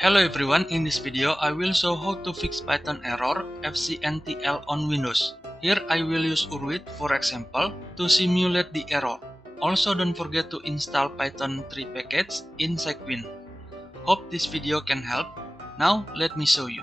Hello everyone, in this video I will show how to fix Python error fcntl on Windows. Here I will use urwid for example to simulate the error. Also don't forget to install Python 3 package in CYGWIN. Hope this video can help. Now let me show you.